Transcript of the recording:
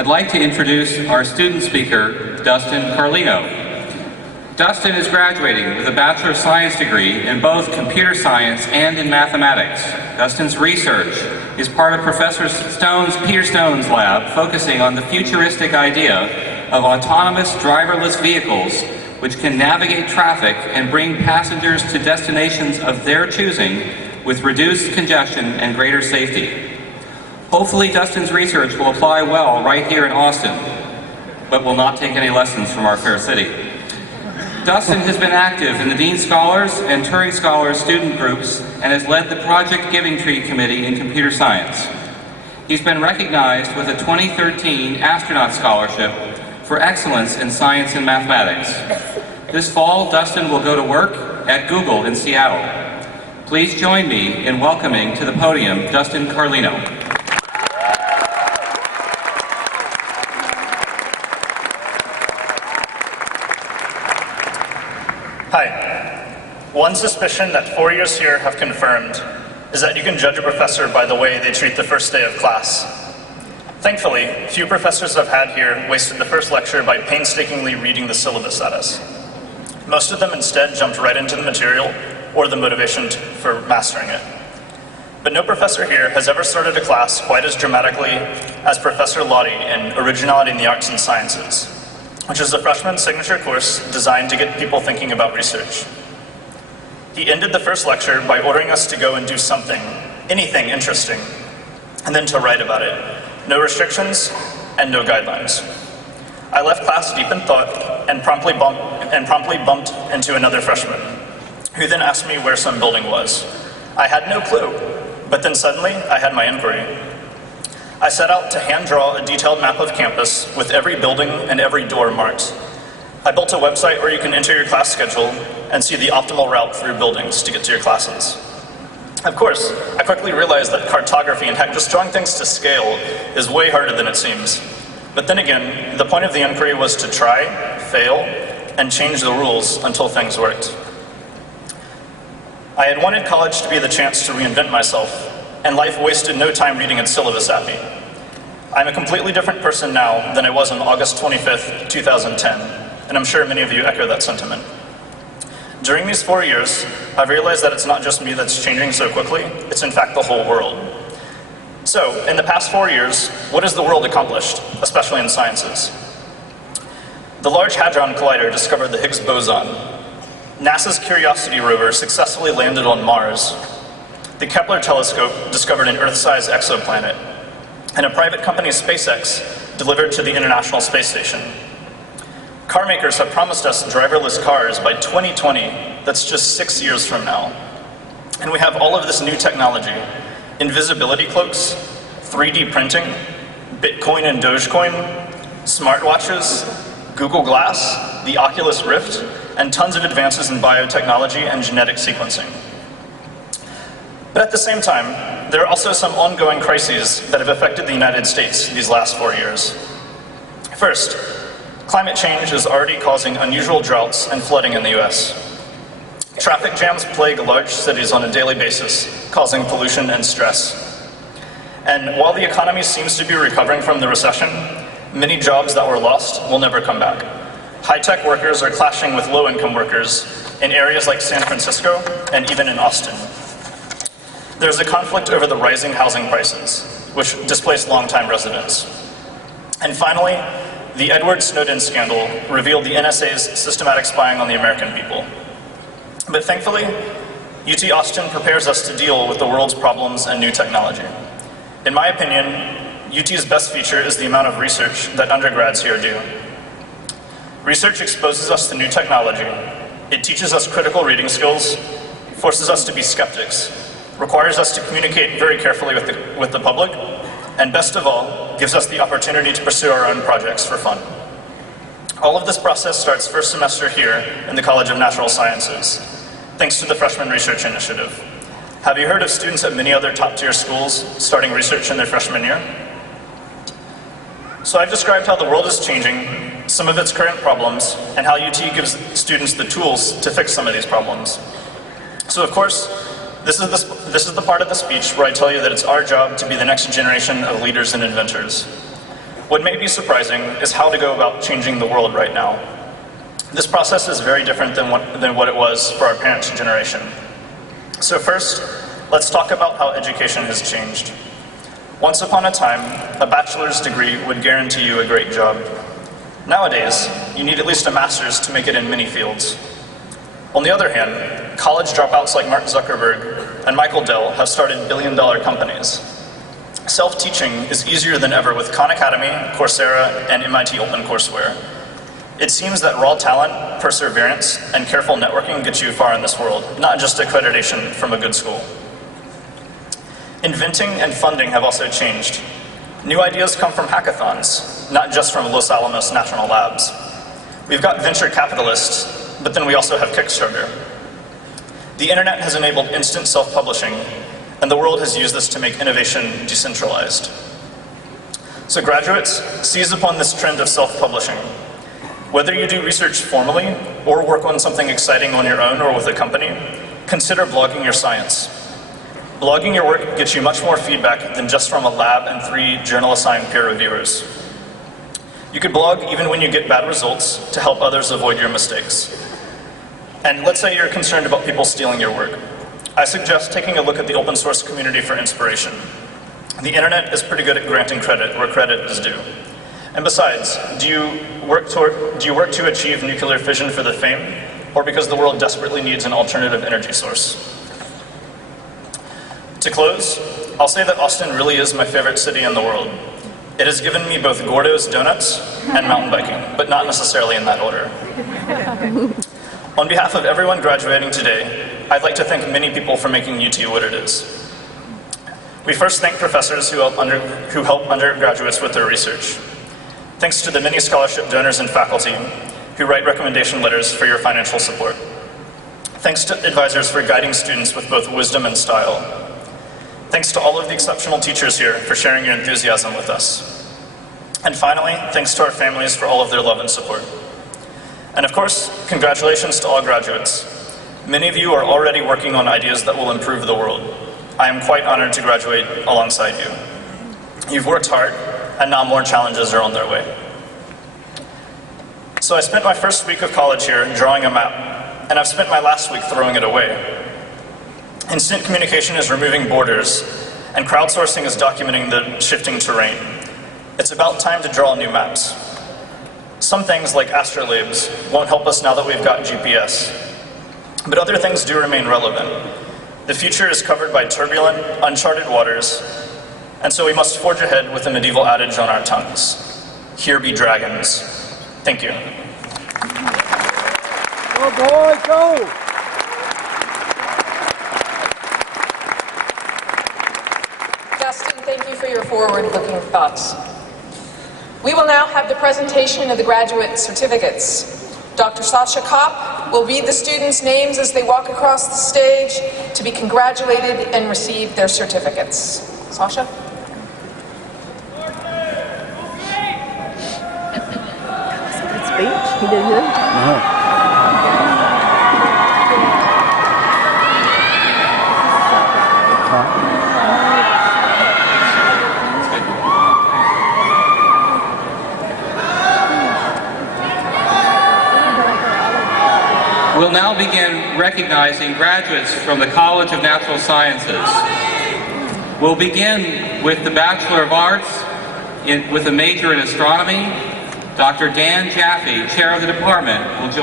I'd like to introduce our student speaker, Dustin Carlino. Dustin is graduating with a Bachelor of Science degree in both computer science and in mathematics. Dustin's research is part of Professor Peter Stone's lab, focusing on the futuristic idea of autonomous driverless vehicles which can navigate traffic and bring passengers to destinations of their choosing with reduced congestion and greater safety. Hopefully Dustin's research will apply well right here in Austin, but will not take any lessons from our fair city. Dustin has been active in the Dean Scholars and Turing Scholars student groups and has led the Project Giving Tree Committee in computer science. He's been recognized with a 2013 Astronaut Scholarship for excellence in science and mathematics. This fall, Dustin will go to work at Google in Seattle. Please join me in welcoming to the podium Dustin Carlino. Hi. One suspicion that 4 years here have confirmed is that you can judge a professor by the way they treat the first day of class. Thankfully, few professors I've had here wasted the first lecture by painstakingly reading the syllabus at us. Most of them instead jumped right into the material or the motivation for mastering it. But no professor here has ever started a class quite as dramatically as Professor Lottie in Originality in the Arts and Sciences, which is a freshman signature course designed to get people thinking about research. He ended the first lecture by ordering us to go and do something, anything interesting, and then to write about it. No restrictions and no guidelines. I left class deep in thought and promptly bumped into another freshman, who then asked me where some building was. I had no clue, but then suddenly I had my inquiry. I set out to hand draw a detailed map of campus with every building and every door marked. I built a website where you can enter your class schedule and see the optimal route through buildings to get to your classes. Of course, I quickly realized that cartography and heck, just drawing things to scale is way harder than it seems. But then again, the point of the inquiry was to try, fail, and change the rules until things worked. I had wanted college to be the chance to reinvent myself, and life wasted no time reading its syllabus at me. I'm a completely different person now than I was on August 25th, 2010, and I'm sure many of you echo that sentiment. During these 4 years, I've realized that it's not just me that's changing so quickly, it's in fact the whole world. So, in the past 4 years, what has the world accomplished, especially in sciences? The Large Hadron Collider discovered the Higgs boson. NASA's Curiosity rover successfully landed on Mars. The Kepler telescope discovered an Earth-sized exoplanet. And a private company, SpaceX, delivered to the International Space Station. Car makers have promised us driverless cars by 2020, that's just 6 years from now. And we have all of this new technology, invisibility cloaks, 3D printing, Bitcoin and Dogecoin, smartwatches, Google Glass, the Oculus Rift, and tons of advances in biotechnology and genetic sequencing. But at the same time, there are also some ongoing crises that have affected the United States these last 4 years. First, climate change is already causing unusual droughts and flooding in the US. Traffic jams plague large cities on a daily basis, causing pollution and stress. And while the economy seems to be recovering from the recession, many jobs that were lost will never come back. High-tech workers are clashing with low-income workers in areas like San Francisco and even in Austin. There's a conflict over the rising housing prices, which displaced longtime residents. And finally, the Edward Snowden scandal revealed the NSA's systematic spying on the American people. But thankfully, UT Austin prepares us to deal with the world's problems and new technology. In my opinion, UT's best feature is the amount of research that undergrads here do. Research exposes us to new technology. It teaches us critical reading skills, forces us to be skeptics, requires us to communicate very carefully with the public, and best of all, gives us the opportunity to pursue our own projects for fun. All of this process starts first semester here in the College of Natural Sciences, thanks to the Freshman Research Initiative. Have you heard of students at many other top-tier schools starting research in their freshman year? So I've described how the world is changing, some of its current problems, and how UT gives students the tools to fix some of these problems. So of course, this is the part of the speech where I tell you that it's our job to be the next generation of leaders and inventors. What may be surprising is how to go about changing the world right now. This process is very different than what it was for our parents' generation. So first, let's talk about how education has changed. Once upon a time, a bachelor's degree would guarantee you a great job. Nowadays, you need at least a master's to make it in many fields. On the other hand, college dropouts like Mark Zuckerberg and Michael Dell have started billion-dollar companies. Self-teaching is easier than ever with Khan Academy, Coursera, and MIT OpenCourseWare. It seems that raw talent, perseverance, and careful networking get you far in this world, not just accreditation from a good school. Inventing and funding have also changed. New ideas come from hackathons, not just from Los Alamos National Labs. We've got venture capitalists, but then we also have Kickstarter. The internet has enabled instant self-publishing, and the world has used this to make innovation decentralized. So graduates, seize upon this trend of self-publishing. Whether you do research formally or work on something exciting on your own or with a company, consider blogging your science. Blogging your work gets you much more feedback than just from a lab and 3 journal-assigned peer reviewers. You could blog even when you get bad results to help others avoid your mistakes. And let's say you're concerned about people stealing your work. I suggest taking a look at the open source community for inspiration. The internet is pretty good at granting credit where credit is due. And besides, do you work to achieve nuclear fission for the fame, or because the world desperately needs an alternative energy source? To close, I'll say that Austin really is my favorite city in the world. It has given me both Gordo's donuts and mountain biking, but not necessarily in that order. On behalf of everyone graduating today, I'd like to thank many people for making UT what it is. We first thank professors who help undergraduates with their research. Thanks to the many scholarship donors and faculty who write recommendation letters for your financial support. Thanks to advisors for guiding students with both wisdom and style. Thanks to all of the exceptional teachers here for sharing your enthusiasm with us. And finally, thanks to our families for all of their love and support. And of course, congratulations to all graduates. Many of you are already working on ideas that will improve the world. I am quite honored to graduate alongside you. You've worked hard, and now more challenges are on their way. So I spent my first week of college here drawing a map, and I've spent my last week throwing it away. Instant communication is removing borders, and crowdsourcing is documenting the shifting terrain. It's about time to draw new maps. Some things, like astrolabes, won't help us now that we've got GPS. But other things do remain relevant. The future is covered by turbulent, uncharted waters, and so we must forge ahead with the medieval adage on our tongues. Here be dragons. Thank you. Go, boys, go! Dustin, thank you for your forward-looking thoughts. We will now have the presentation of the graduate certificates. Dr. Sasha Kopp will read the students' names as they walk across the stage to be congratulated and receive their certificates. Sasha? Good speech. He did good. We'll now begin recognizing graduates from the College of Natural Sciences. We'll begin with the Bachelor of Arts with a major in astronomy. Dr. Dan Jaffe, chair of the department, will join